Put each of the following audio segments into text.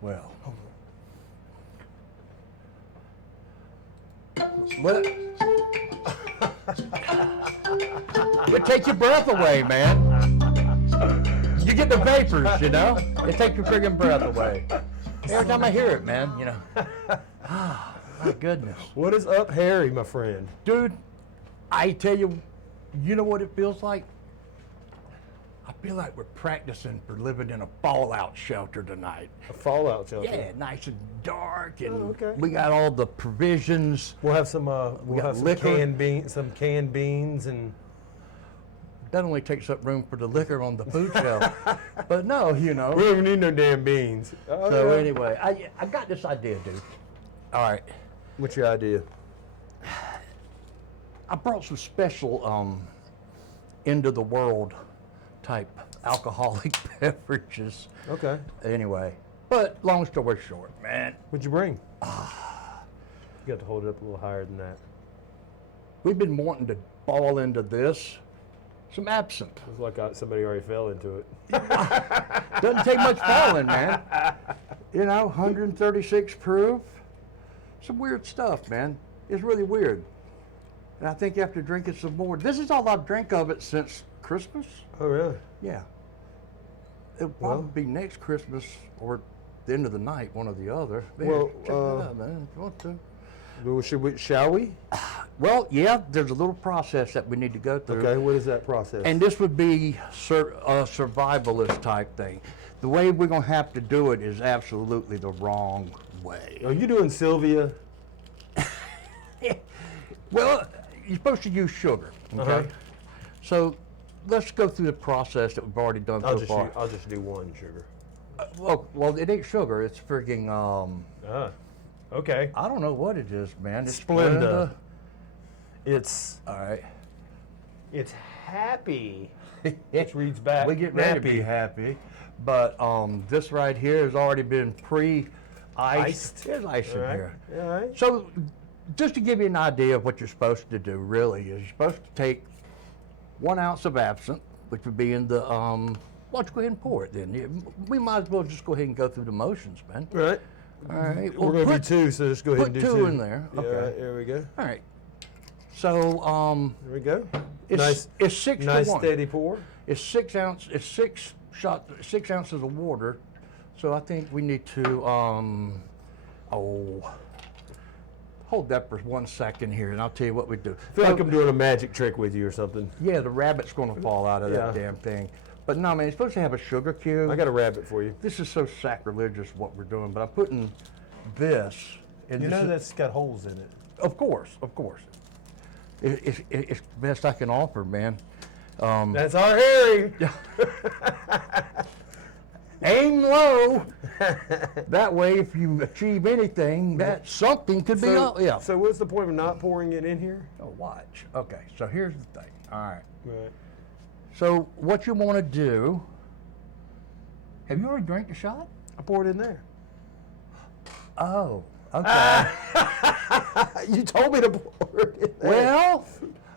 Well. What? It take your breath away, man. You get the vapors, you know? It take your friggin' breath away. Every time I hear it, man, you know. Ah, my goodness. What is up, Harry, my friend? Dude, I tell you, you know what it feels like? I feel like we're practicing for living in a fallout shelter tonight. A fallout shelter. Yeah, nice and dark, and okay. we got all the provisions. We'll have some. We'll got have some liquor. some canned beans, and That only takes up room for the liquor on the food shelf. But no, you know. we don't even need no damn beans. Oh, So yeah. anyway, I got this idea, dude. All right, What's your idea? I brought some special end of the world type alcoholic beverages. Okay. Anyway, but long story short, man, What'd you bring? You got to hold it up a little higher than that. we've been wanting to ball into this. Some absinthe. It's like somebody already fell into it. Doesn't take much falling, man. You know, 136 proof. Some weird stuff, man. It's really weird. And I think after drinking some more, this is all I've drank of it since Christmas. Oh, really? Yeah. It'll Well- probably be next Christmas or the end of the night, one or the other. Man, Well, check that out, man, if you want to. Well, shall we? Well, yeah, there's a little process that we need to go through. Okay, what is that process? And this would be a survivalist type thing. The way we're going to have to do it is absolutely the wrong way. Are you doing Sylvia? Well, you're supposed to use sugar, okay? Uh-huh. So let's go through the process that we've already done so far. I'll just do one sugar. Well, it ain't sugar. It's freaking, Okay. I don't know what it is, man. It's Splenda. It's All right. happy. Which reads back. We get ready to be nappy. happy. But this right here has already been pre-iced. Iced. There's ice in All right. here. All right. So just to give you an idea of what you're supposed to do, really, is you're supposed to take 1 ounce of absinthe, which would be in the, why don't you go ahead and pour it then? We might as well just go ahead and go through the motions, man. Right. All right. We're going to do two, so just go ahead and do put two. two in there. Yeah, Okay. all right, there we go. All right. So, There we go. it's 6 nice to 1. steady pour. It's 6 ounces. It's 6 ounces of water. So I think we need to hold that for 1 second here, and I'll tell you what we do. I feel like I'm doing a magic trick with you or something. Yeah, the rabbit's going to fall out of that Yeah. damn thing. But no, man, it's supposed to have a sugar cube. I got a rabbit for you. This is so sacrilegious what we're doing, but I'm putting this in. You this know that's got holes in it. Of course. It's the best I can offer, man. That's our Harry. Aim low. That way, if you achieve anything, that something could be. Yeah. So what's the point of not pouring it in here? Oh, watch. Okay, so here's the thing. All right. Right. So what you want to do? Have you already drank the shot? I poured it in there. Oh. Okay. You told me to pour it in there. Well.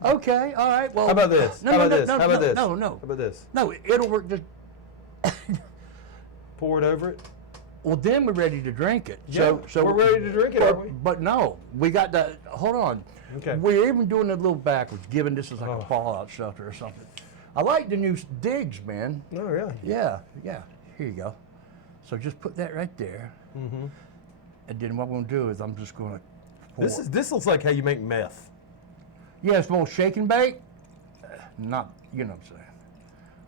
Okay. All right. Well. How about this? No, How no, about no, this? no, How about no, this? No, no. How about this? No, it'll work. Just. Pour it over it. Well, then we're ready to drink it. Yeah, we're ready to drink it, aren't we? But no, we got to, hold on. Okay. We're even doing it a little backwards, given this is like Oh. a fallout shelter or something. I like the new digs, man. No, really. Yeah. Here you go. So just put that right there. Mm-hmm. And then what I'm going to do is I'm just going to pour. This looks like how you make meth. Yeah, it's more shake and bake. Not, you know what I'm saying.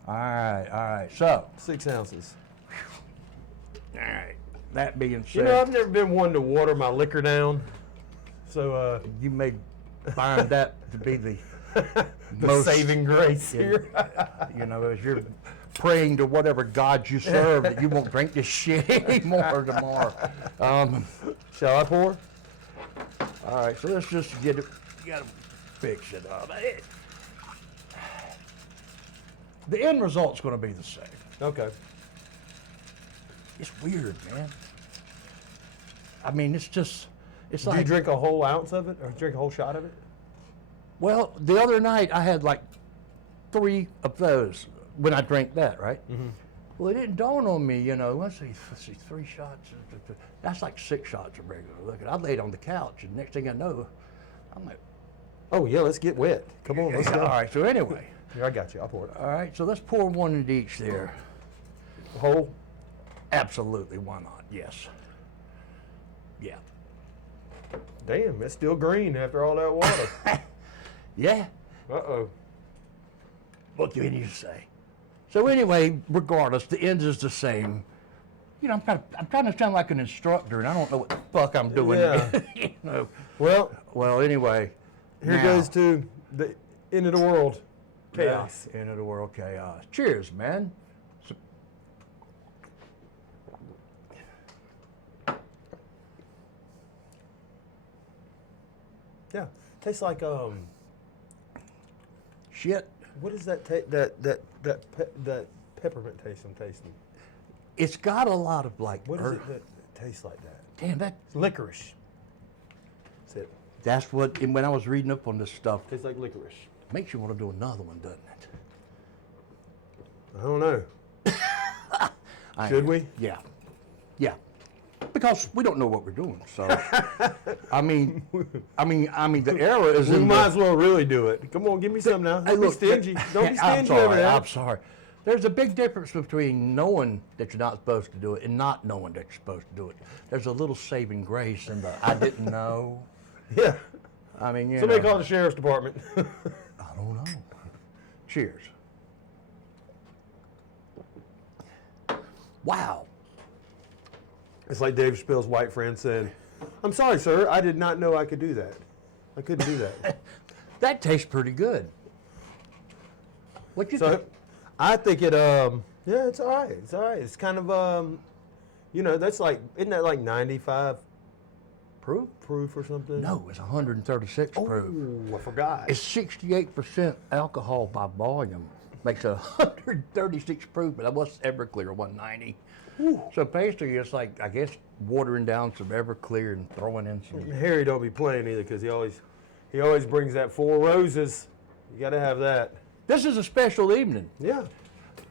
All right. So, 6 ounces. all right. That being said, You know, I've never been one to water my liquor down. So, you may find that to be the the most saving grace here. you know, as you're praying to whatever God you serve that you won't drink this shit anymore tomorrow. Shall I pour? All right, so let's just get it. You gotta fix it up. The end result's going to be the same. Okay. It's weird, man. I mean, it's just, it's Do like. you drink a whole ounce of it, or drink a whole shot of it? Well, the other night I had like 3 of those when I drank that, right? Mm-hmm. Well, it didn't dawn on me, you know. Let's see, 3 shots. That's like 6 shots of regular liquor. I laid on the couch, and next thing I know, I'm like, Oh yeah, let's get wet. Come on, let's all go. right. So anyway, Here, I got you. I'll pour it. all right. So let's pour one into each there. Whole. Absolutely, why not? Yes. Yeah. Damn, it's still green after all that water. Yeah. Uh-oh. What can you say? So anyway, regardless, the end is the same. You know, I'm trying to sound like an instructor, and I don't know what the fuck I'm doing. Yeah. You know. Well, Anyway, here now- goes to the end of the world. Chaos. Yeah, end of the world chaos. Cheers, man. So- Yeah. Tastes like Shit. what is that that peppermint taste I'm tasting? It's got a lot of like. What is it that tastes like that? Damn, that. It's licorice. That's it. That's what. And when I was reading up on this stuff, Tastes like licorice. makes you want to do another one, doesn't it? I don't know. I Should am. we? Yeah. Yeah. Because we don't know what we're doing. So, I mean, the error is We in might the, as well really do it. Come on, give me some now. Hey, Don't be look, stingy. Don't be I'm stingy sorry. over there. I'm sorry. There's a big difference between knowing that you're not supposed to do it and not knowing that you're supposed to do it. There's a little saving grace in the I didn't know. Yeah. I mean, you Somebody know, call the sheriff's department. I don't know. Cheers. Wow. It's like Dave Chappelle's white friend saying, "I'm sorry, sir. I did not know I could do that. I couldn't do that." That tastes pretty good. What you So, think? I think it. Yeah, it's all right. It's all right. It's kind of you know, that's like, isn't that like 95 Proof? proof or something? No, it's 136 proof. Oh, I forgot. It's 68% alcohol by volume. Makes it 136 proof, but that was Everclear 190. So basically, it's like, I guess, watering down some Everclear and throwing in some. Harry don't be playing either because he always brings that Four Roses. You got to have that. This is a special evening. Yeah.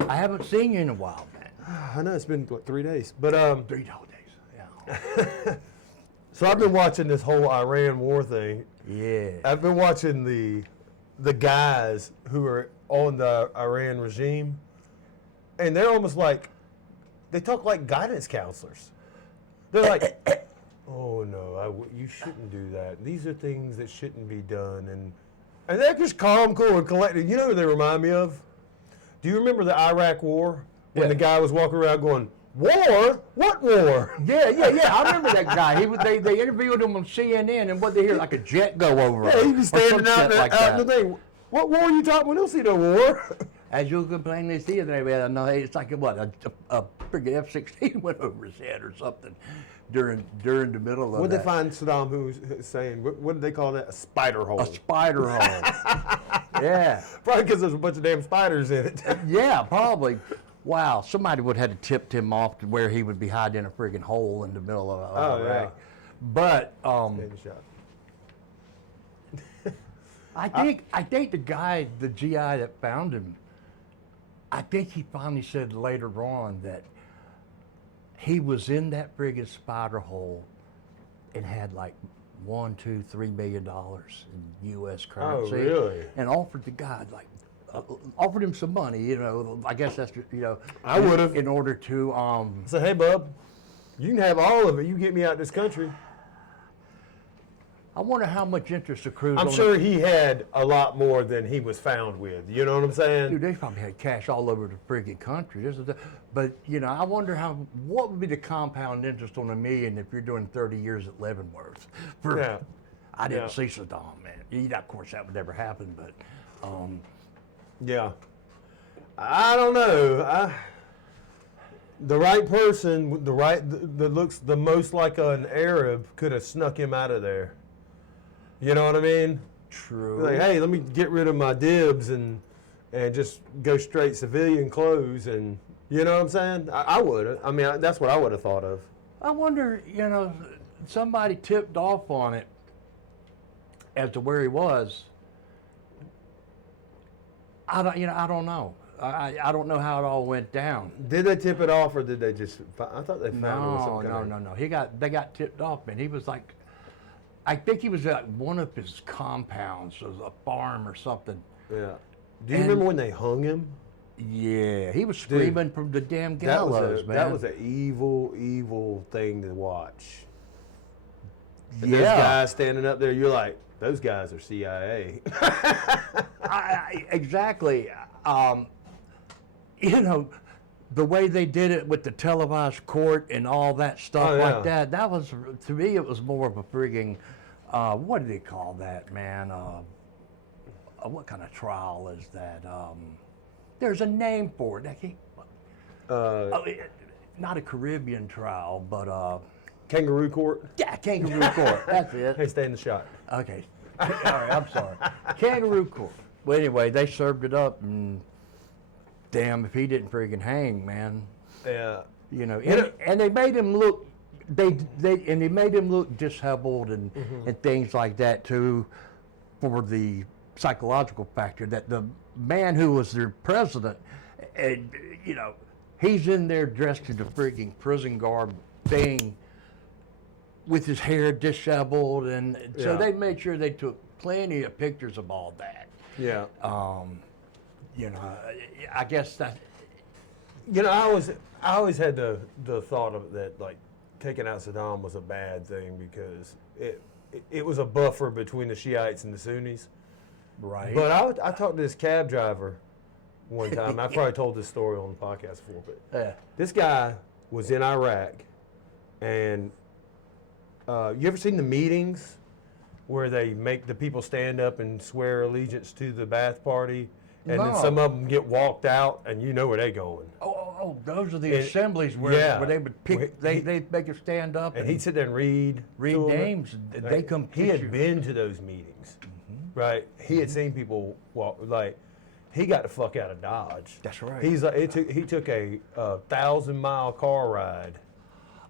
I haven't seen you in a while, man. I know it's been what, 3 days, but 3 whole days. Yeah. so I've been watching this whole Iran war thing. Yeah. I've been watching the guys who are on the Iran regime, and they're almost like, they talk like guidance counselors. They're like, "Oh no, you shouldn't do that. These are things that shouldn't be done." And they're just calm, cool, and collected. You know who they remind me of? Do you remember the Iraq War when Yeah. the guy was walking around going, "War? What war?" Yeah. I remember that guy. They interviewed him on CNN, and what they hear like a jet go over. Yeah, he was or some standing out shit there, like out in the that. thing. What war are you talking? We don't see no war. As you can plainly see, no, it's like what a friggin' F-16 went over his head or something during the middle of What did that. they find Saddam saying? What did they call that? A spider hole. A spider hole. Yeah, Probably because there's a bunch of damn spiders in it. yeah, probably. Wow, somebody would have had to tipped him off to where he would be hiding in a friggin' hole in the middle of Oh, Iraq. yeah. But Taking a shot. I think the guy, the GI that found him, I think he finally said later on that he was in that friggin' spider hole and had like $1, $2, $3 million in U.S. currency. really? And offered the guy offered him some money. You know, I guess that's I would've. in order to So hey, bub, you can have all of it. You get me out of this country. I wonder how much interest accrues. I'm on sure he had a lot more than he was found with. You know what I'm saying? Dude, they probably had cash all over the friggin' country. But I wonder what would be the compound interest on $1 million if you're doing 30 years at Leavenworth? Yeah. I didn't Yeah. see Saddam, man. Of course, that would never happen. But Yeah. I don't know. The right person, that looks the most like an Arab, could have snuck him out of there. You know what I mean? true. Like, hey, let me get rid of my dibs and just go straight civilian clothes, and you know what I'm saying? I would. I mean, that's what I would have thought of. I wonder, somebody tipped off on it as to where he was. I don't know. I don't know how it all went down. Did they tip it off, or did they just? I thought they found it with some kind of. No. They got tipped off, man. He was like, I think he was at one of his compounds, it was a farm or something. Yeah. Do you remember when they hung him? Yeah, he was screaming from the damn gallows, man. That was an evil, evil thing to watch. And yeah. those guys standing up there, you're like, those guys are CIA. Exactly. You know, the way they did it with the televised court and all that stuff like that was, to me, it was more of a frigging, what do they call that, man? What kind of trial is that? There's a name for it. I can't, not a Caribbean trial, but Kangaroo court. yeah, kangaroo court. That's it. Hey, stay in the shot. Okay. All right, I'm sorry. Kangaroo court. Well, anyway, they served it up, and damn, if he didn't friggin' hang, man. Yeah. You know, and they made him look. They made him look disheveled and things like that too, for the psychological factor that the man who was their president, and you know, he's in there dressed in the frigging prison garb thing, with his hair disheveled, and so they made sure they took plenty of pictures of all that. Yeah. You know, I guess that. You know, I always had the thought of that, like, taking out Saddam was a bad thing because it was a buffer between the Shiites and the Sunnis. Right. But I talked to this cab driver one time. I probably told this story on the podcast before, but this guy was in Iraq, and you ever seen the meetings where they make the people stand up and swear allegiance to the Ba'ath Party, and then some of them get walked out, and you know where they going. Oh, those are the assemblies where they would pick, they make you stand up and he'd sit there and read names. They come. He had been to those meetings, right? He had seen people walk. Like, he got the fuck out of Dodge. That's right. He's like, he took a 1,000-mile car ride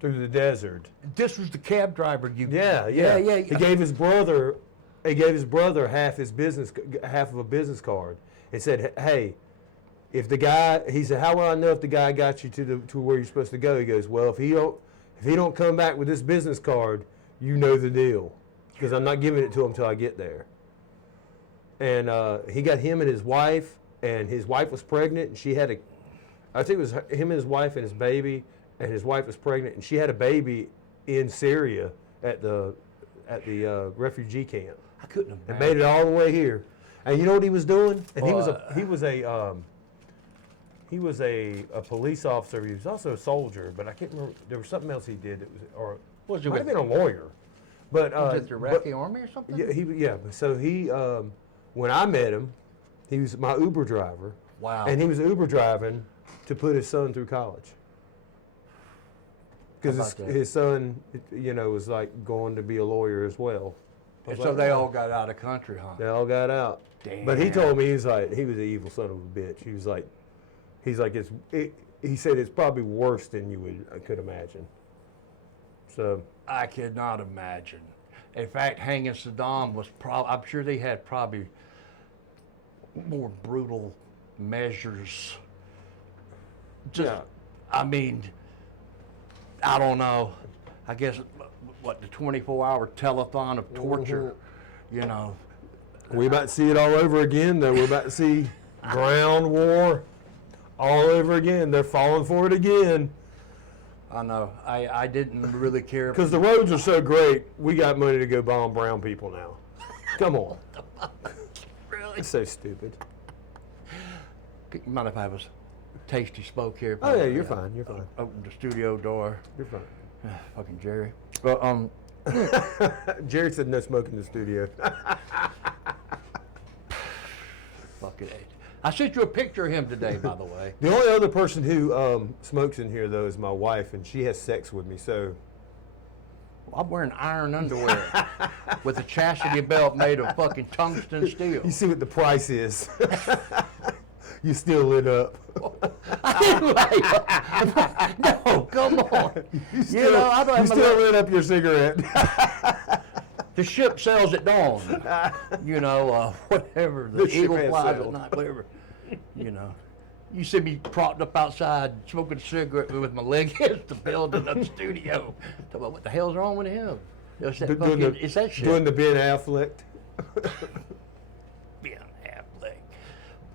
through the desert. This was the cab driver. Yeah. He gave his brother half of a business card. and said, hey, if the guy, he said, how will I know if the guy got you to where you're supposed to go? He goes, well, if he don't come back with this business card, you know the deal, because I'm not giving it to him until I get there. And he got him and his wife was pregnant, and she had I think it was him and his wife and his baby, and his wife was pregnant, and she had a baby in Syria at the refugee camp. I couldn't have. And made it all the way here. And you know what he was doing? And he was a police officer. He was also a soldier, but I can't remember. There was something else he did. Was might have been a lawyer. But was it the Iraqi army or something? Yeah. So he, when I met him, he was my Uber driver. Wow. And he was Uber driving to put his son through college. Because his son, was like going to be a lawyer as well. And so they all got out of country, huh? They all got out. Damn. But he told me, he was an evil son of a bitch. He said it's probably worse than you could imagine. So I could not imagine. In fact, hanging Saddam was I'm sure they had probably more brutal measures. I mean, I don't know. I guess the 24-hour telethon of torture, We're about to see it all over again, though. We're about to see ground war all over again. They're falling for it again. I know. I didn't really care. Because the roads are so great, we got money to go bomb brown people now. Come on. Really? It's so stupid. You mind if I have a tasty smoke here? Oh, yeah, you're fine. You're fine. Open the studio door. You're fine. Fucking Jerry. But, Jerry said no smoke in the studio. Fucking A. I sent you a picture of him today, by the way. The only other person who smokes in here, though, is my wife, and she has sex with me, so. I'm wearing iron underwear with a chastity belt made of fucking tungsten steel. You see what the price is. You still lit up. No, come on. You still lit up your cigarette. The ship sails at dawn. Whatever. The eagle ship has flies at sailed. night, whatever. You see me propped up outside smoking a cigarette with my leg against the building of the studio. Talk about what the hell's wrong with him? It's that, it's that shit. Doing the Ben Affleck. Ben Affleck.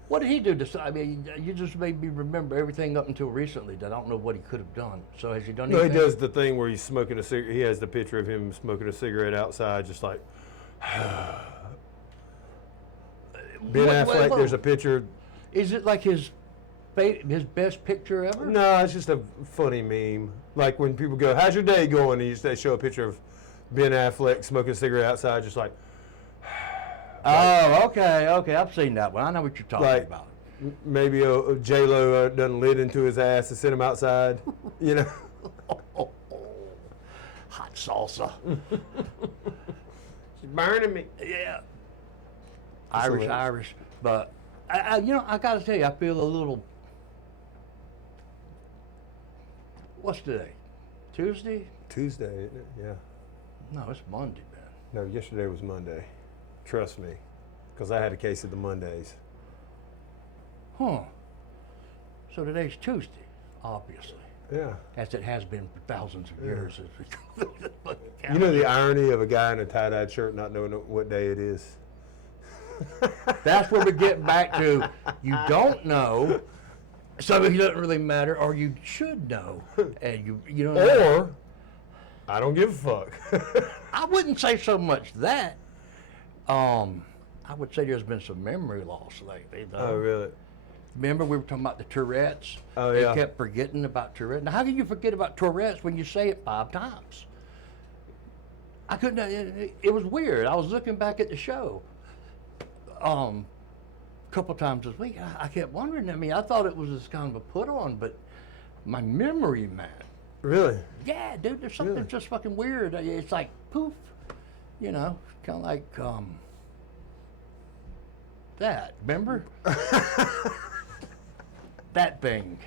What did he do? I mean, you just made me remember everything up until recently that I don't know what he could have done. So has he done No, anything? he does the thing where he's smoking a cigarette. He has the picture of him smoking a cigarette outside, just like Ben Affleck. There's a picture. Is it like his best picture ever? No, it's just a funny meme. Like when people go, "How's your day going?" and they show a picture of Ben Affleck smoking a cigarette outside, just like. Oh, okay. I've seen that one. I know what you're talking about. Maybe a J-Lo done lit into his ass and sent him outside, you know. Hot salsa. She's burning me. Yeah. Irish. But, I got to tell you, I feel a little. What's today? Tuesday? Tuesday, isn't it? Yeah. No, it's Monday, man. No, yesterday was Monday. Trust me, because I had a case of the Mondays. Huh. So today's Tuesday, obviously. Yeah. As it has been for thousands of years. You know the irony of a guy in a tie-dyed shirt not knowing what day it is? That's where we get back to, you don't know, so it doesn't really matter, or you should know, and you don't know. Or, I don't give a fuck. I wouldn't say so much that. I would say there's been some memory loss lately, though. Oh, really? Remember we were talking about the Tourette's? Oh, They yeah. kept forgetting about Tourette's. Now, how can you forget about Tourette's when you say it 5 times? I couldn't, it was weird. I was looking back at the show a couple times this week. I kept wondering, I mean, I thought it was just kind of a put on, but my memory, man. Really? Yeah, dude, there's something Really? just fucking weird. It's like poof, kind of like that. Remember that thing?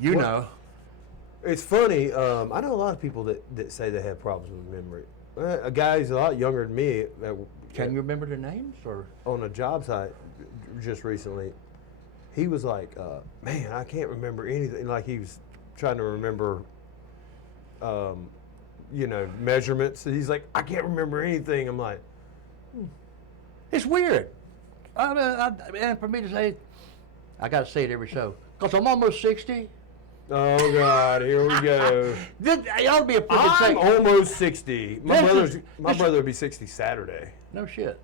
Know. It's funny. I know a lot of people that say they have problems with memory. A guy who's a lot younger than me Can you remember their names or? on a job site just recently, he was like, man, I can't remember anything. Like he was trying to remember, measurements. And he's like, I can't remember anything. I'm like, It's weird. And for me to say, I got to say it every show because I'm almost 60. oh God, here we go. It ought to be a freaking I'm thing. almost 60. My This brother would be 60 Saturday. No shit.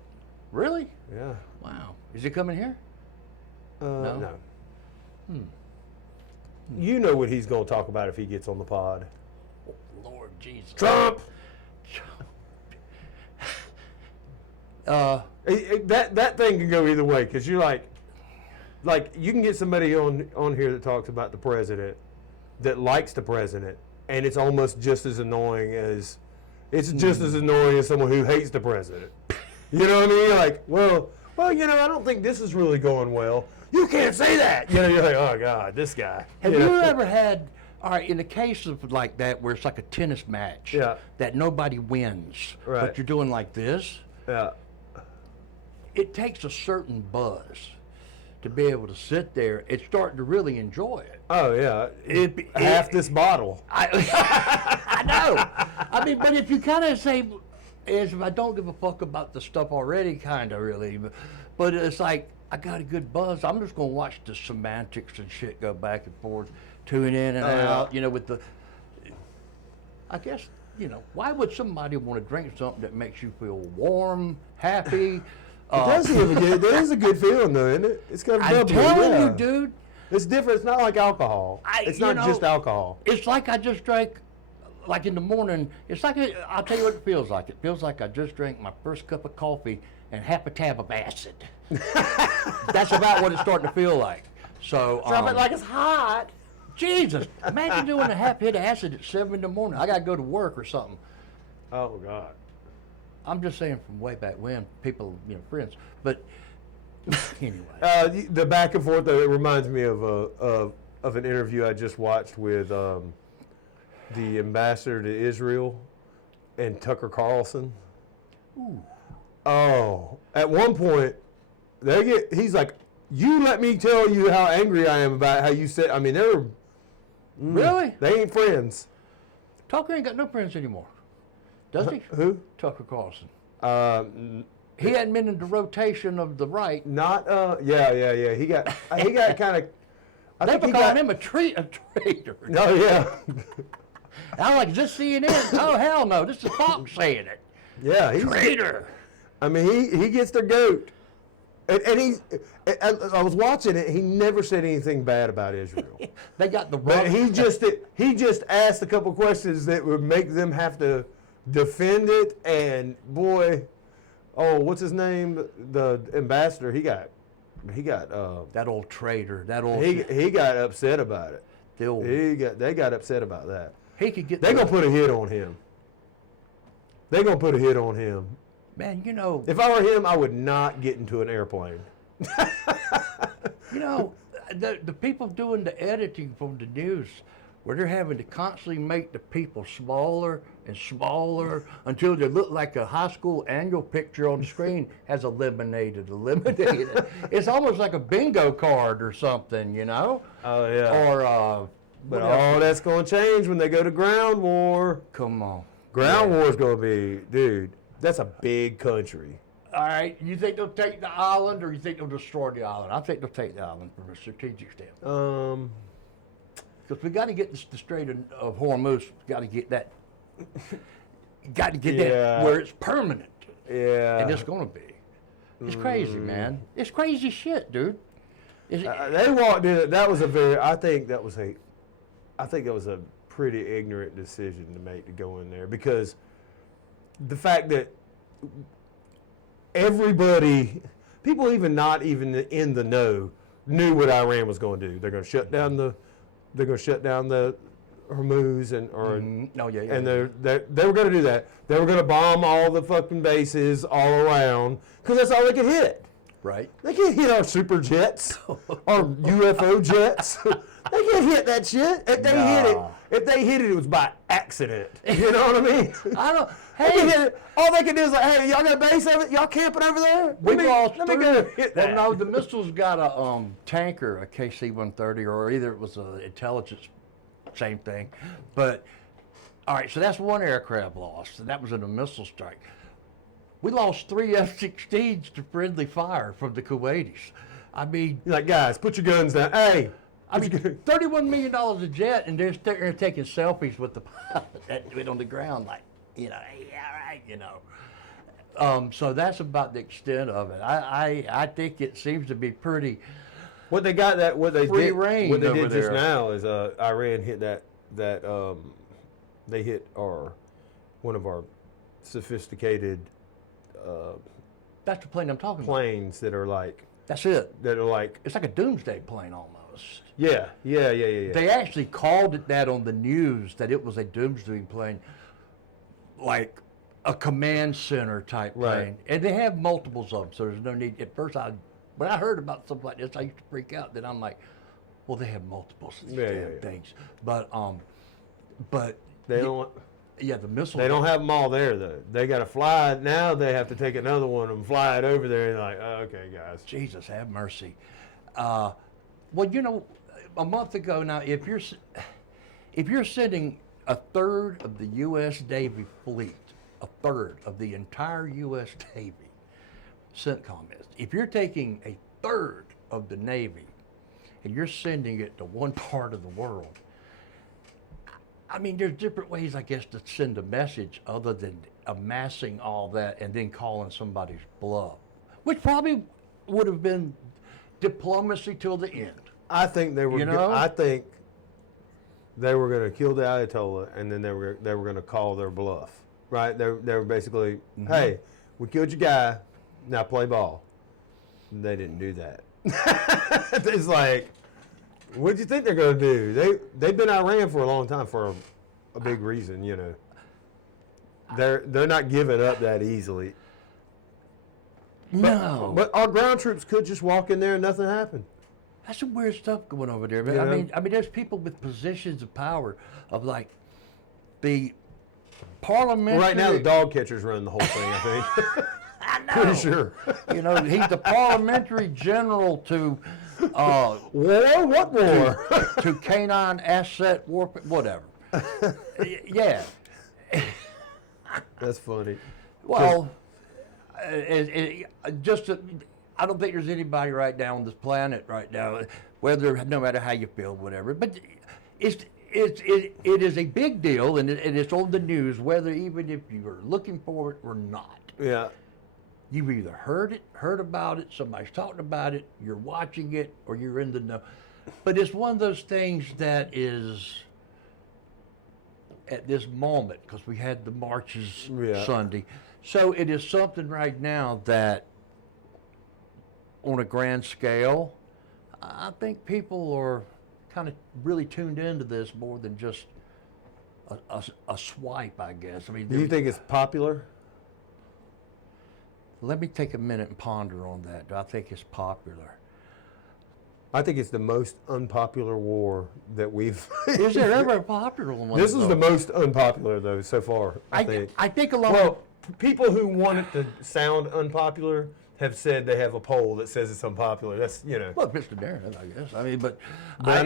Really? Yeah. Wow. Is he coming here? No. You know what he's going to talk about if he gets on the pod. Lord Jesus. Trump. Uh, That thing can go either way because you're like you can get somebody on here that talks about the president that likes the president, and it's almost just as annoying as someone who hates the president. You know what I mean? Like, well, I don't think this is really going well. You can't say that. You know, you're like, oh God, this guy. Have you ever had, all right, in the case of like that where it's like a tennis match, Yeah. that nobody wins, Right. but you're doing like this, Yeah. it takes a certain buzz to be able to sit there and start to really enjoy it. Oh yeah. Half this bottle. I know. I mean, but if you kind of say, as if I don't give a fuck about the stuff already, kind of really, but it's like, I got a good buzz. I'm just going to watch the semantics and shit go back and forth, tune in and out, with the, I guess, why would somebody want to drink something that makes you feel warm, happy? That is a good feeling though, isn't it? It's kind of I'm bubbly. telling Yeah. you, dude. It's different. It's not like alcohol. It's not just alcohol. It's like I just drank, like in the morning, it's like, I'll tell you what it feels like. It feels like I just drank my first cup of coffee and half a tab of acid. That's about what it's starting to feel like. So, Drop it like it's hot. Jesus, imagine doing a half hit of acid at 7 in the morning. I got to go to work or something. Oh God. I'm just saying from way back when, people, friends. But anyway. The back and forth though, it reminds me of an interview I just watched with the ambassador to Israel and Tucker Carlson. Ooh. Oh, at one point, he's like, You let me tell you how angry I am about how you said. I mean, they're Really? they ain't friends. Tucker ain't got no friends anymore, does he? Who? Tucker Carlson. N- He hadn't been in the rotation of the right. Not. Yeah. He got kind of. I They think were he calling got. him a traitor. Oh yeah. I'm like, is this CNN? Oh, hell no. This is Fox saying it. Yeah. He's. Traitor. I mean, he gets the goat. And he's. I was watching it. He never said anything bad about Israel. They got the But wrong. he just asked a couple questions that would make them have to defend it. And boy, what's his name? The ambassador. He got. That old traitor. That old. He got upset about it. the old They got upset about that. he could get. They gonna put a hit on him. They gonna put a hit on him. Man, you know. If I were him, I would not get into an airplane. You know, the people doing the editing from the news, where they're having to constantly make the people smaller and smaller until they look like a high school annual picture on the screen has eliminated. It's almost like a bingo card or something, you know? Oh yeah. Or, But what else? all that's gonna change when they go to ground war. Come on. Ground war is gonna be, dude. That's a big country. All right, you think they'll take the island or you think they'll destroy the island? I think they'll take the island from a strategic standpoint. Because we got to get the Strait of Hormuz. Got to get that. Got to get Yeah. that where it's permanent, Yeah. and it's going to be. It's crazy, man. It's crazy shit, dude. They walked in. That was a very. I think that was a pretty ignorant decision to make to go in there, because the fact that everybody, people even not even in the know, knew what Iran was going to do. They're going to shut down the Hormuz and they were going to do that. They were going to bomb all the fucking bases all around because that's all they could hit. right. They can't hit our super jets or UFO jets. They can't hit that shit. If they hit it, it was by accident. You know what I mean? I don't. They can hit Hey, it. All they can do is like, hey, y'all got a base of it? Y'all camping over there? we Let lost me three. go hit that. Well, no, the missiles got a tanker, a KC-130, or either it was an intelligence, same thing. But all right, so that's one aircraft lost, and that was in a missile strike. We lost 3 F-16s to friendly fire from the Kuwaitis. I mean, You're like, guys, put your guns down. Hey. $31 million a jet, and they're taking selfies with the pilot on the ground, like, you know, yeah, right, you know. So that's about the extent of it. I think it seems to be pretty. What they got that what they Free did reign what they over did just there. now is Iran hit that they hit one of our sophisticated That's the plane I'm talking about. planes that are like That's it. It's like a doomsday plane almost. yeah. They actually called it that on the news, that it was a doomsday plane, like a command center type Right. plane. And they have multiples of them, so there's no need. At first, when I heard about something like this, I used to freak out. Then I'm like, well, they have multiples of these damn things. But They don't yeah, the missile. they don't have them all there though. They got to fly it. Now they have to take another one and fly it over there and like, oh, okay, guys. Jesus, have mercy. Well, you know, a month ago now, if you're sending a third of the U.S. Navy fleet, a third of the entire U.S. Navy, CENTCOM is, if you're taking a third of the Navy and you're sending it to one part of the world, I mean, there's different ways, I guess, to send a message other than amassing all that and then calling somebody's bluff, which probably would have been diplomacy till the end. I think they were. You know? I think they were going to kill the Ayatollah, and then they were going to call their bluff. Right? They were basically, hey, we killed your guy, now play ball. And they didn't do that. It's like, what do you think they're going to do? They've been Iran for a long time for a big reason. You know, they're not giving up that easily. No. But our ground troops could just walk in there and nothing happened. That's some weird stuff going over there, man. Yeah. I mean, there's people with positions of power of like the parliamentary. Right now, the dog catchers run the whole thing, I think. Pretty sure. You know, he's the parliamentary general to War? What war? to canine asset war, whatever. Yeah. That's funny. Well, I don't think there's anybody right now on this planet right now, no matter how you feel, whatever. But it is a big deal, and it's on the news, whether even if you are looking for it or not. Yeah. You've either heard about it, somebody's talking about it, you're watching it, or you're in the know. But it's one of those things that is, at this moment, because we had the marches Sunday, so it is something right now that, on a grand scale, I think people are kind of really tuned into this more than just a swipe, I guess. I mean, Do you think it's popular? let me take a minute and ponder on that. Do I think it's popular? I think it's the most unpopular war that we've. Is there ever a popular one? This is though? the most unpopular though so far. I think. I think a lot. Well, people who want it to sound unpopular have said they have a poll that says it's unpopular. That's Well, Mr. Darren, I guess. I mean, but I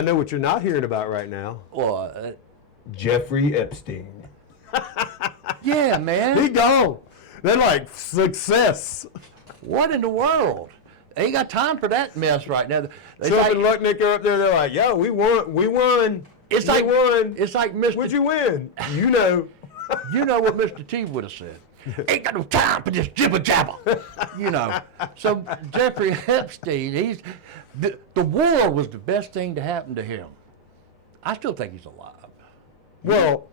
know what you're not hearing about right now. Well, Jeffrey Epstein. yeah, man. He gone. They're like success. What in the world? They ain't got time for that mess right now. They Trump and Lutnick are up there. They're like, "Yo, we won. We won. It's we like won. It's like Mr. What'd you win? You know." You know what Mr. T would have said. Ain't got no time for this jibber jabber. You know. So Jeffrey Epstein, the war was the best thing to happen to him. I still think he's alive. Well,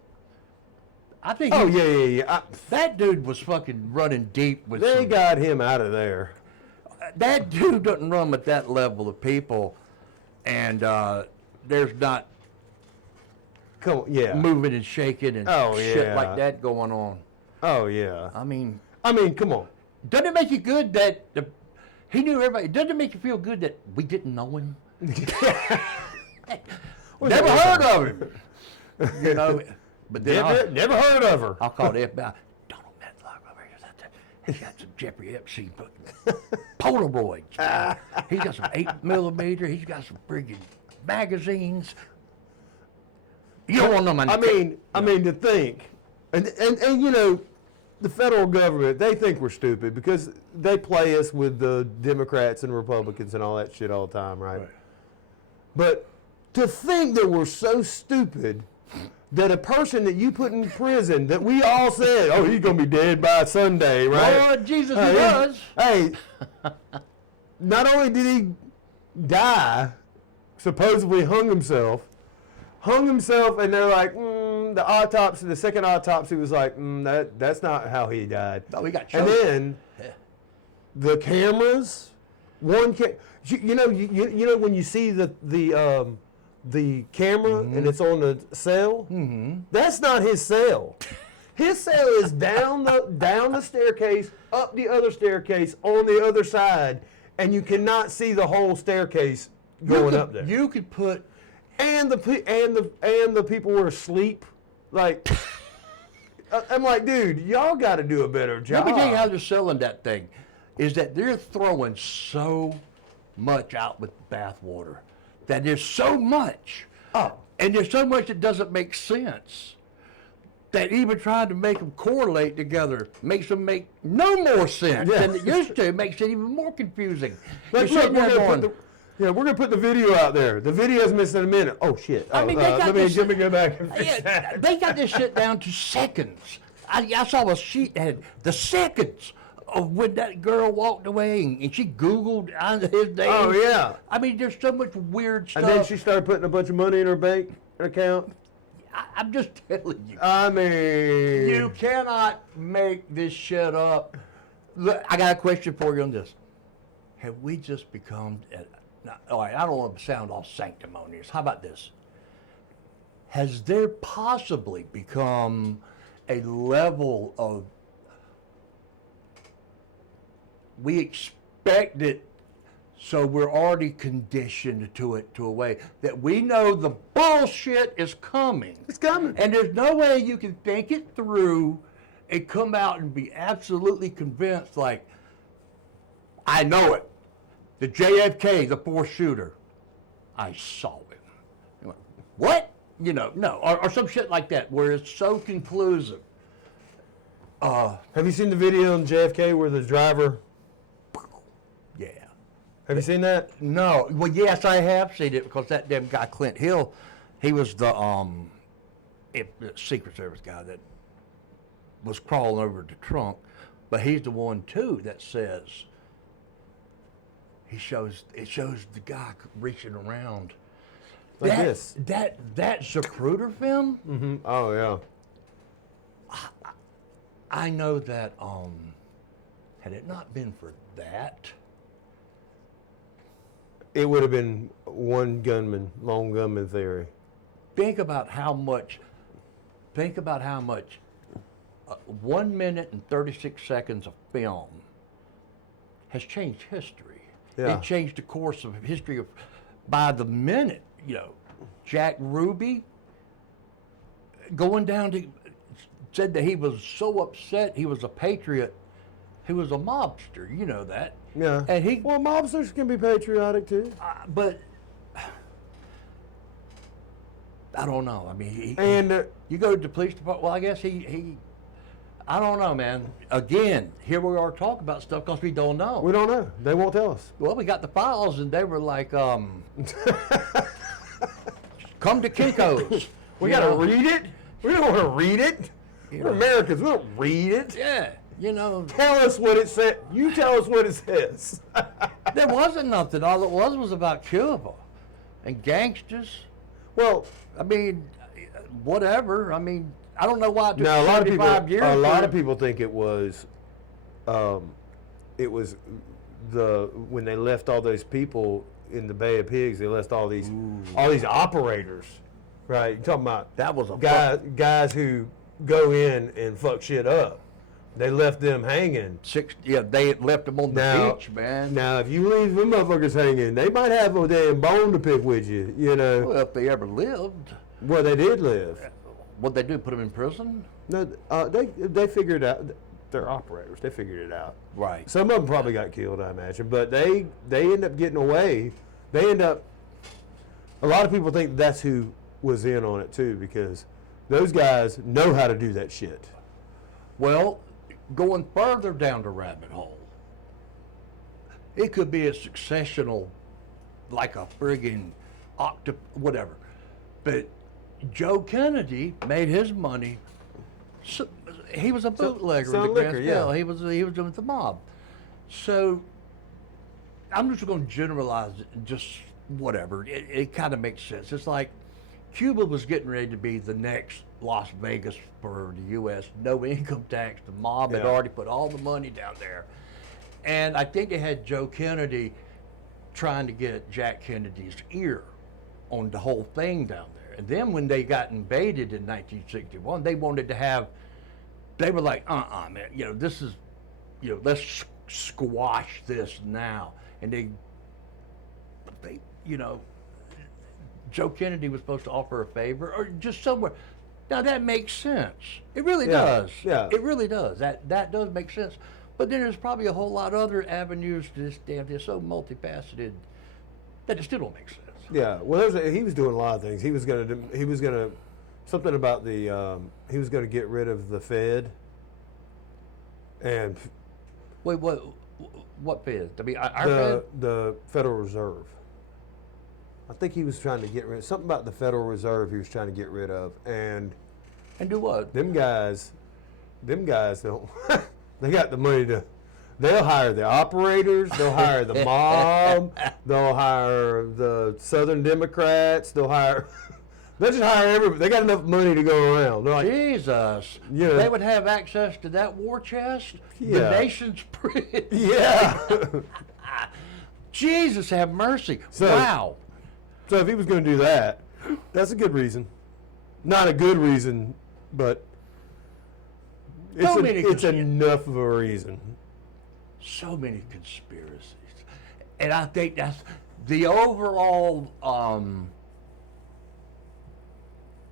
I think. oh yeah. That dude was fucking running deep with. They got him out of there. That dude doesn't run with that level of people, and there's not Come on, yeah. moving and shaking and shit yeah. like that going on. Oh yeah. I mean, Come on. doesn't it make you good that he knew everybody? Doesn't it make you feel good that we didn't know him? Never heard of him. You know, but then Never heard of her. I'll call the FBI. Donald Medlock over here. He's got some Jeffrey Epstein Polaroids. Man. He's got some 8mm. He's got some friggin' magazines. You don't want no money. I mean to think, and you know, the federal government, they think we're stupid because they play us with the Democrats and Republicans and all that shit all the time, right? But to think that we're so stupid that a person that you put in prison that we all said, oh, he's gonna be dead by Sunday, right? Lord Jesus, he was. Hey, not only did he die, supposedly hung himself, and they're like, the second autopsy was like, that's not how he died. No, he got And choked. then the cameras, you know when you see the camera and it's on the cell, that's not his cell. His cell is down the staircase, up the other staircase, on the other side, and you cannot see the whole staircase going up there. You could put. And the people were asleep. Like, I'm like, dude, y'all got to do a better job. Let me tell you how they're selling that thing. Is that they're throwing so much out with bathwater. That there's so much. And there's so much that doesn't make sense. That even trying to make them correlate together makes them make no more sense than it used to. It makes it even more confusing. Like, You're look, sitting there going, we're gonna put the video out there. The video's missing a minute. Oh shit! I mean, they got let this- me go back and fix that. yeah, they got this shit down to seconds. I saw a sheet that had the seconds of when that girl walked away and she Googled his name. Oh yeah. I mean, there's so much weird stuff. And then she started putting a bunch of money in her bank account. I'm just telling you. I mean, You cannot make this shit up. Look, I got a question for you on this. Have we just become... all right, I don't want to sound all sanctimonious. How about this? Has there possibly become a level of... We expect it, so we're already conditioned to it to a way that we know the bullshit is coming. It's coming. And there's no way you can think it through and come out and be absolutely convinced, like, I know it. The JFK, the fourth shooter, I saw him. You went, what? You know, no, or some shit like that, where it's so conclusive. Have you seen the video on JFK where the driver? Yeah. Have you seen that? No, well, yes, I have seen it because that damn guy Clint Hill, he was the Secret Service guy that was crawling over the trunk, but he's the one too that says it shows the guy reaching around Like this. That Zapruder film. Mm-hmm. Oh yeah. I know that had it not been for that. It would have been one gunman, lone gunman theory. Think about how much 1 minute and 36 seconds of film has changed history. Yeah. It changed the course of history by the minute. You know, Jack Ruby going down to said that he was so upset he was a patriot. He was a mobster. You know that. Yeah. And he Well, mobsters can be patriotic too. but I don't know. I mean, And you go to the police department. Well, I guess he. I don't know, man. Again, here we are talking about stuff because we don't know. we don't know. They won't tell us. Well, we got the files, and they were like, come to Kinko's. We You gotta know? read it. We don't want to read it. We're Americans. We don't read it. Yeah, you know, Tell us what it said. You tell us what it says. there wasn't nothing. All it was about Cuba and gangsters. Well, I mean, whatever. I mean, I don't know why it took now a lot of 75 years. of people think it was when they left all those people in the Bay of Pigs. They left all these operators, right? You're talking about That was a guys who go in and fuck shit up. They left them hanging. they had left them on the beach, man. Now, if you leave them motherfuckers hanging, they might have a damn bone to pick with you, you know. Well, if they ever lived, Well, they did live. what'd they do? Put them in prison? No, they figured out. They're operators. They figured it out. Right. Some of them probably got killed, I imagine, but they end up getting away. They end up. A lot of people think that's who was in on it too, because those guys know how to do that shit. Well, going further down the rabbit hole, it could be a successional, like a friggin' whatever. But Joe Kennedy made his money. So, he was a bootlegger. selling in the Grand liquor, yeah. Scale. He was with the mob. So I'm just going to generalize it. And just whatever. It kind of makes sense. It's like Cuba was getting ready to be the next Las Vegas for the U.S. No income tax. The mob had Yeah. already put all the money down there. And I think they had Joe Kennedy trying to get Jack Kennedy's ear on the whole thing down there. And then when they got invaded in 1961, they wanted to have, they were like, man, you know, this is, you know, let's squash this now. And they, you know, Joe Kennedy was supposed to offer a favor or just somewhere. Now that makes sense. It really Yeah, does. yeah. It really does. That does make sense. But then there's probably a whole lot of other avenues to this damn. They're so multifaceted that it still don't make sense. Yeah. Well, he was doing a lot of things. He was gonna something about the he was gonna get rid of the Fed. And Wait, what Fed? I mean, our Fed? the Federal Reserve. I think he was trying to get rid something about the Federal Reserve. He was trying to get rid of, and And do what? them guys don't. They got the money to. They'll hire the operators. They'll hire the mob. They'll hire the Southern Democrats. They'll just hire everybody. They got enough money to go around. They're like, Jesus. You know. They would have access to that war chest? The Yeah. nation's pretty. yeah. Jesus have mercy. So- Wow. So if he was going to do that, that's a good reason. Not a good reason, but So many it's good- enough of a reason. So many conspiracies. And I think that's the overall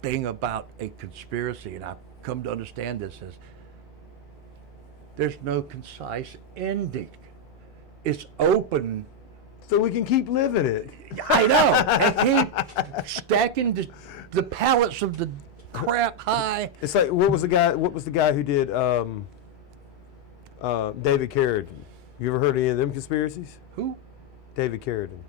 thing about a conspiracy, and I've come to understand this, is There's no concise ending. It's open. So we can keep living it. I know. And keep stacking the pallets of the crap high. It's like what was the guy who did David Carradine? You ever heard any of them conspiracies? Who? David Carradine.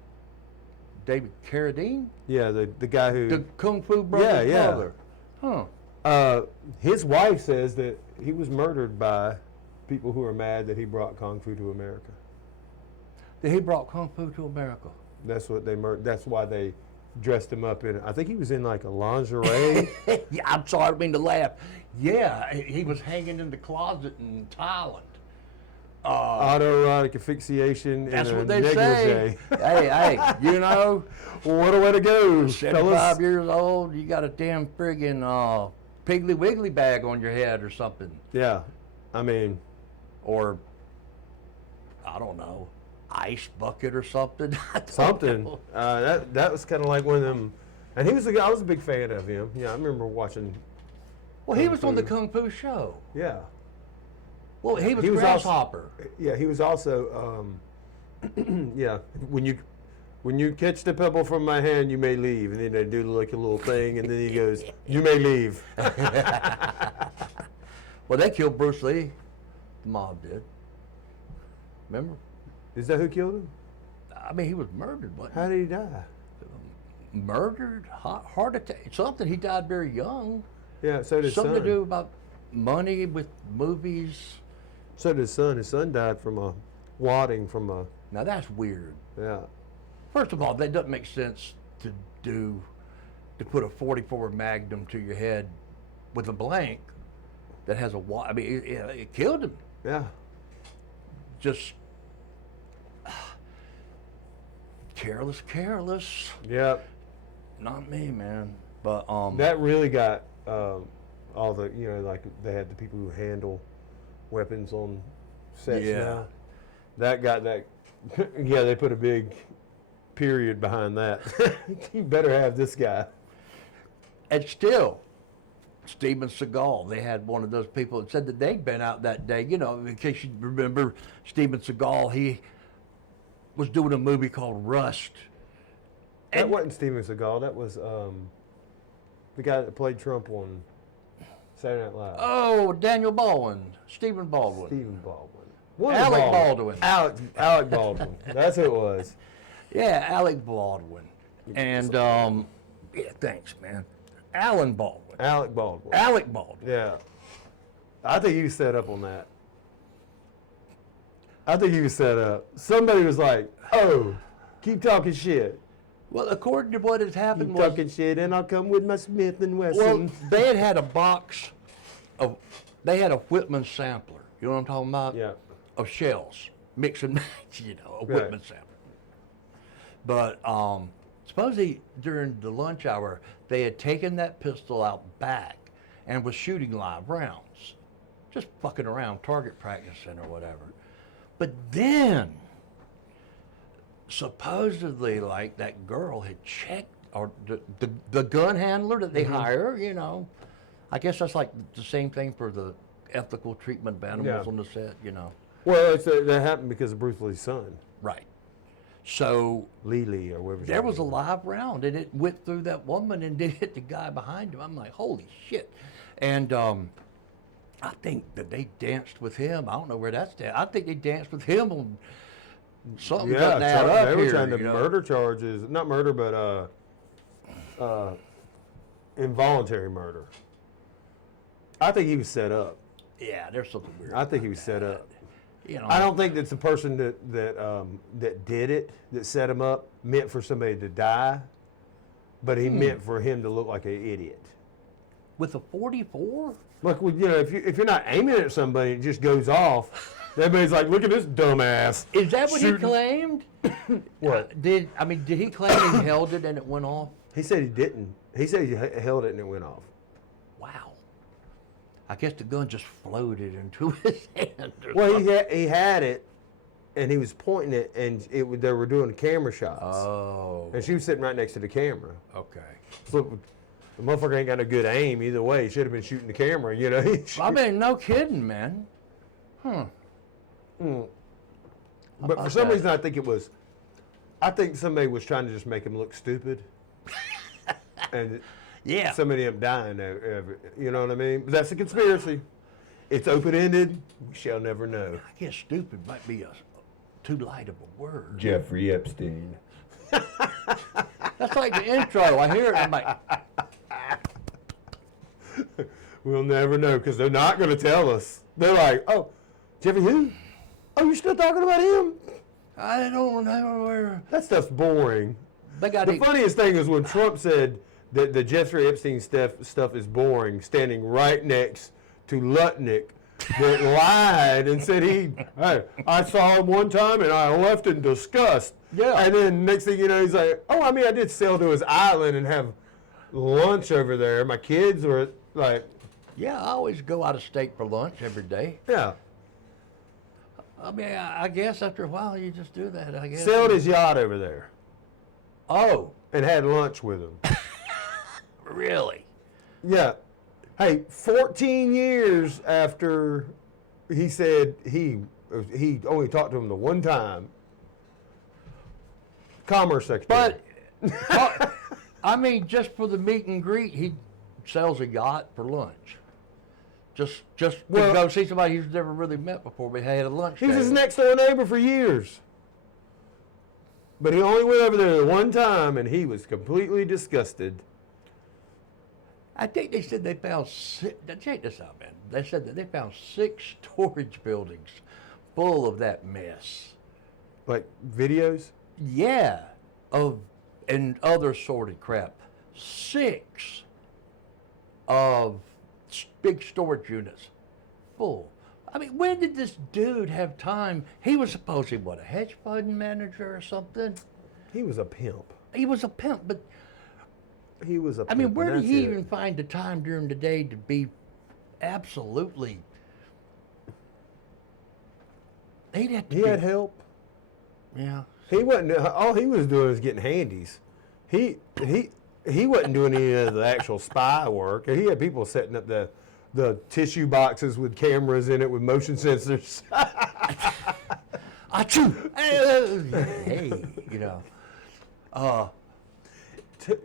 David Carradine? Yeah, the guy who The Kung Fu brother's yeah. brother. Huh. His wife says that he was murdered by people who are mad that he brought Kung Fu to America. That he brought Kung Fu to America. That's what they that's why they dressed him up in. I think he was in like a lingerie. Yeah, I'm sorry, I didn't mean to laugh. Yeah, he was hanging in the closet in Thailand. Autoerotic asphyxiation That's in a what they negligee. say. Hey, you know, Well, what a way to go, 75 fellas. years old, you got a damn friggin' Piggly Wiggly bag on your head or something. Yeah, I mean, Or, I don't know, ice bucket or something. I don't something. know. That was kind of like one of them. And he was I was a big fan of him. Yeah, I remember watching. Well, he Kung was on the Fu. Kung Fu show. Yeah, Well, he was He was also- Grasshopper. yeah. He was also. Yeah, when you catch the pebble from my hand, you may leave. And then they do like a little thing, and then he goes, "You may leave." Well, they killed Bruce Lee. The mob did. Remember? Is that who killed him? I mean, he was murdered, wasn't How did he die? he? Murdered? Heart attack? Something. He died very young. Yeah, so did his Something son. to do about money with movies. So did his son. His son died from a wadding from a. Now, that's weird. Yeah. First of all, that doesn't make sense to put a 44 Magnum to your head with a blank that has a I mean, it killed him. Yeah. Just careless. Yeah. Not me, man. But That really got all the like they had the people who handle weapons on sets Yeah. now. That got that. Yeah, they put a big period behind that. You better have this guy. and still, Steven Seagal, they had one of those people that said that they'd been out that day. You know, in case you remember Steven Seagal, he was doing a movie called Rust. That And- wasn't Steven Seagal. That was the guy that played Trump on Saturday Night Live. Oh, Daniel Baldwin, Stephen Baldwin. Stephen Baldwin. One of Alec Baldwin. Baldwin. Alec Baldwin. That's who it was. Yeah, Alec Baldwin. And, yeah, thanks, man. Alan Baldwin. Alec Baldwin. Alec Baldwin. Yeah. I think he was set up on that. I think he was set up. Somebody was like, oh, keep talking shit. Well, according to what had happened Keep was, talking shit, and I'll come with my Smith & well, Wesson. they had a box of, they had a Whitman sampler. You know what I'm talking about? Yeah. Of shells, mix and match, you know, a Right. Whitman sampler. But supposedly during the lunch hour, they had taken that pistol out back and was shooting live rounds, just fucking around, target practicing or whatever. But then, supposedly, like that girl had checked, or the gun handler that they hire, you know, I guess that's like the same thing for the ethical treatment of animals Yeah. on the set, you know. Well, that happened because of Bruce Lee's son, Right. So Lee, or whatever. his there name was a is. live round, and it went through that woman and did hit the guy behind him. I'm like, holy shit! And I think that they danced with him. I don't know where that's at. I think they danced with him on something. Yeah, cutting that up they were here, trying to you know? murder charges, not murder, but involuntary murder. I think he was set up. Yeah, there's something weird. I think he about was set that. up. You know, I don't think that's the person that did it, that set him up, meant for somebody to die, but he meant for him to look like an idiot. with a 44. Look, if you're not aiming at somebody, it just goes off. Everybody's like, "Look at this dumbass." Is that what shooting. he claimed? What? Did he claim he held it and it went off? He said he didn't. He said he held it and it went off. Wow. I guess the gun just floated into his hand. Or Well, something. he had it, and he was pointing it, and they were doing camera shots. Oh. And she was sitting right next to the camera. Okay. So the motherfucker ain't got no good aim either way. He should have been shooting the camera, you know. I mean, no kidding, man. But for some reason, I think somebody was trying to just make him look stupid. And Yeah. somebody ended up dying. You know what I mean? But that's a conspiracy. It's open-ended. We shall never know. I guess stupid might be too light of a word. Jeffrey Epstein. That's like the intro. I hear it. I'm like, We'll never know because they're not going to tell us. They're like, oh, Jeffrey who? Oh, you're still talking about him? I don't know where. That stuff's boring. They got The funniest thing is when Trump said that the Jeffrey Epstein stuff is boring, standing right next to Lutnick that lied and said hey, I saw him one time and I left in disgust. Yeah. And then next thing you know, he's like, oh, I mean, I did sail to his island and have lunch over there. My kids were like, Yeah, I always go out of state for lunch every day. yeah. I mean, I guess after a while you just do that. I guess. Sailed his yacht over there Oh, and had lunch with him. really? Yeah. Hey, 14 years after he said he only talked to him the one time. Commerce Secretary. But I mean, just for the meet and greet, he sells a yacht for lunch. Just to go see somebody he's never really met before. We had a lunch. He was his date. next door neighbor for years. But he only went over there the one time and he was completely disgusted. I think they said they found check this out, man. They said that they found 6 storage buildings full of that mess. Like videos? Yeah, and other sorted crap. 6 of big storage units full. I mean, when did this dude have time? He was supposedly, what, a hedge fund manager or something? He was a pimp. He was a pimp, but He was a I pimp. mean, and where did that's he it. even find the time during the day to be absolutely? He'd have to He be, had help. yeah. He wasn't. All he was doing was getting handies. He wasn't doing any of the actual spy work. He had people setting up the tissue boxes with cameras in it with motion sensors. Achoo! Hey, you know.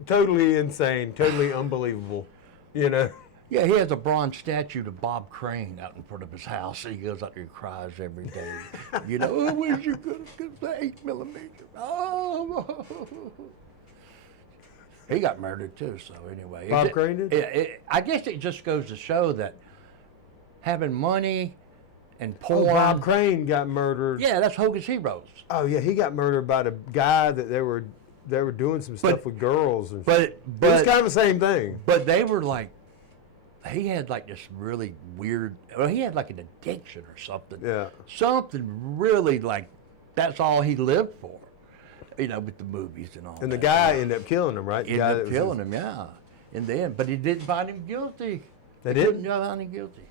Totally insane. Totally unbelievable. You know. Yeah, he has a bronze statue to Bob Crane out in front of his house. He goes out there and cries every day. You know, oh, where's your gun? The 8mm. Oh. He got murdered too. So anyway, Bob Crane did? I guess it just goes to show that having money and porn. Oh, Bob Crane got murdered. Yeah, that's Hogan's Heroes. Oh yeah, he got murdered by the guy that they were doing some stuff with girls and. But It was kind of the same thing. But they were like, he had like this really weird, well, he had like an addiction or something. Yeah. Something really like, that's all he lived for, you know, with the movies and all And the that. guy ended up killing him, right? The Ended guy up that was killing him, yeah. In the end, but he didn't find him guilty. They couldn't didn't? find him guilty.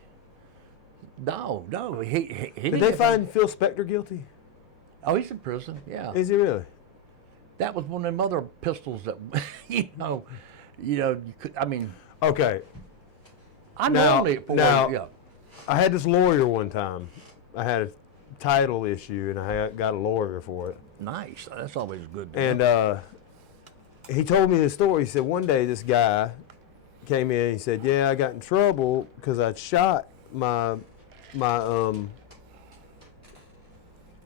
No, he Did didn't they find Phil Spector guilty? Oh, he's in prison, yeah. Is he really? That was one of them other pistols that, you know, you could, I mean, Okay. I Now- normally, now- yeah. I had this lawyer one time. I had a title issue and I got a lawyer for it. Nice. That's always good. And he told me this story. He said one day this guy came in and he said, yeah, I got in trouble because I shot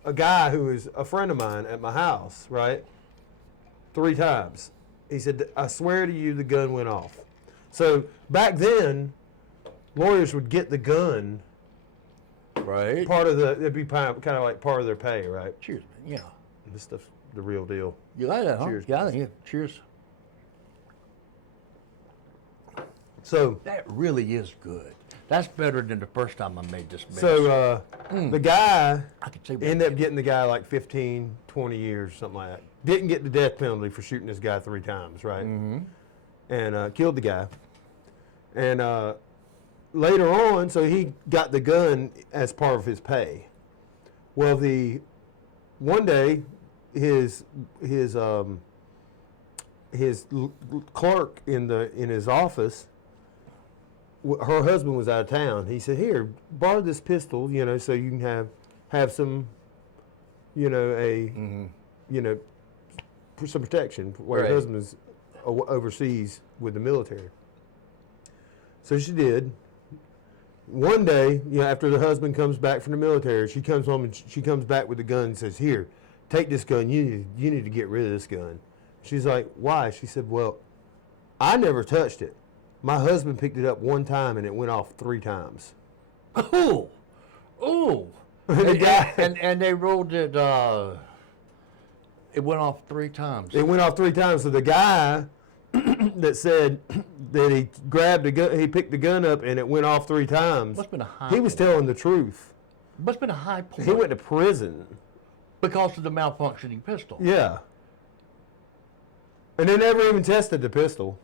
a guy who is a friend of mine at my house, right? 3 times. He said, I swear to you the gun went off. So back then, lawyers would get the gun, Right. it'd be kind of like part of their pay, right? Cheers, man. Yeah. This stuff's the real deal. You like that, huh? Cheers. Yeah, yeah. Cheers. So, That really is good. That's better than the first time I made this mess. the guy I could say ended up getting the guy like 15, 20 years, something like that. Didn't get the death penalty for shooting this guy 3 times, right? Mm-hmm. And killed the guy. And later on, so he got the gun as part of his pay. Well, one day, his clerk in his office her husband was out of town. He said, "Here, borrow this pistol, you know, so you can have some, you know, you know, for some protection while Right. your husband's overseas with the military." So she did. One day, you know, after the husband comes back from the military, she comes home and she comes back with the gun and says, "Here, take this gun. You need to get rid of this gun." She's like, "Why?" She said, "Well, I never touched it. My husband picked it up one time and it went off 3 times." Ooh, ooh. The guy- and they rolled it. It went off 3 times. It went off 3 times. So the guy that said that he grabbed the gun, he picked the gun up and it went off 3 times. Must've been a high He was point. telling the truth. Must have been a high point. He went to prison. because of the malfunctioning pistol. Yeah. And they never even tested the pistol.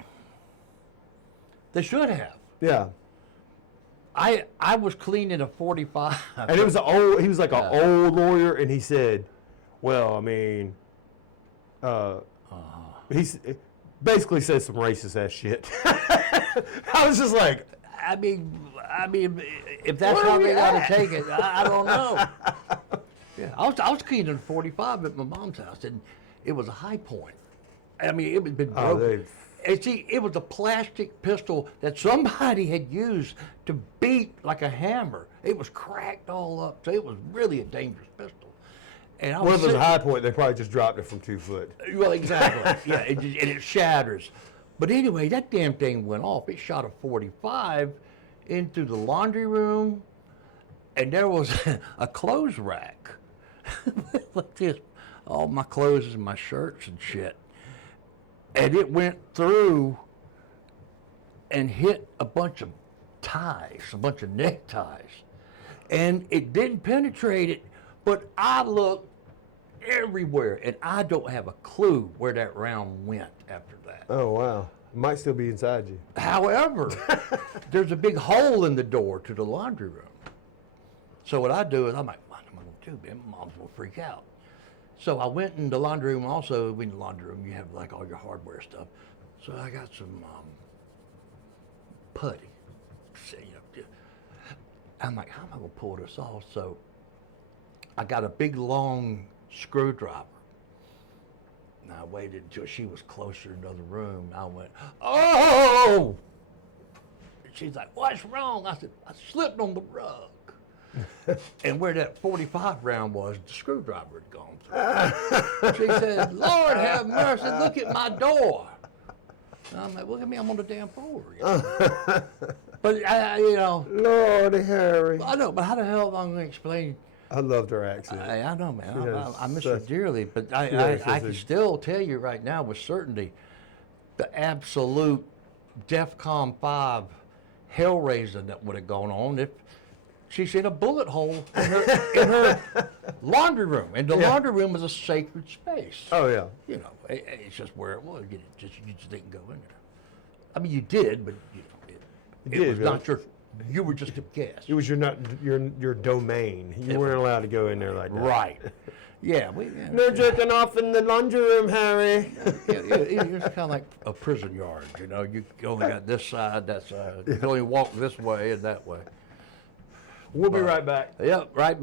They should have. Yeah. I was cleaning a 45. And it was he was like an old lawyer, and he said, well, I mean, he's basically said some racist ass shit. I was just like, I mean, if that's Where how are we they got to at? take it, I don't know. Yeah, I was cleaning a 45 at my mom's house, and it was a high point. I mean, it had been Oh, broken. And see, it was a plastic pistol that somebody had used to beat like a hammer. It was cracked all up, so it was really a dangerous pistol. And I well, if it was a sitting- high point, they probably just dropped it from 2 foot. Well, exactly. Yeah, and it shatters. But anyway, that damn thing went off. It shot a 45 into the laundry room, and there was a clothes rack. Like this, all my clothes and my shirts and shit. And it went through and hit a bunch of ties, a bunch of neckties. And it didn't penetrate it, but I looked everywhere, and I don't have a clue where that round went after that. Oh, wow. It might still be inside you. However, there's a big hole in the door to the laundry room. So what I do is I'm like, what am I going to do, man? Mom's going to freak out. So I went in the laundry room. Also, in the laundry room, you have like all your hardware stuff. So I got some putty. So, you know, I'm like, how am I going to pull this off? So I got a big, long screwdriver. And I waited until she was closer in the other room. I went, oh! And she's like, what's wrong? I said, I slipped on the rug. And where that 45 round was, the screwdriver had gone through. She said, Lord have mercy, look at my door. And I'm like, look at me, I'm on the damn floor. You know? But, you know, Lordy Harry. I know, but how the hell am I going to explain? I loved her accent. I know, man. She has I miss her such- dearly, but I has can such a- still tell you right now with certainty the absolute DEFCON 5 hell raising that would have gone on if she's in a bullet hole in her laundry room. And the laundry room is a sacred space. Oh, yeah. You know, it's just where it was. You just didn't go in there. I mean, you did, but you know, it did, was right? not your. You were just a guest. It was your domain. You weren't allowed to go in there like that. Right. Yeah. No jerking off in the laundry room, Harry. It's kind of like a prison yard, you know. You only got this side, that side. You can only walk this way and that way. We'll be right back. Yep, right.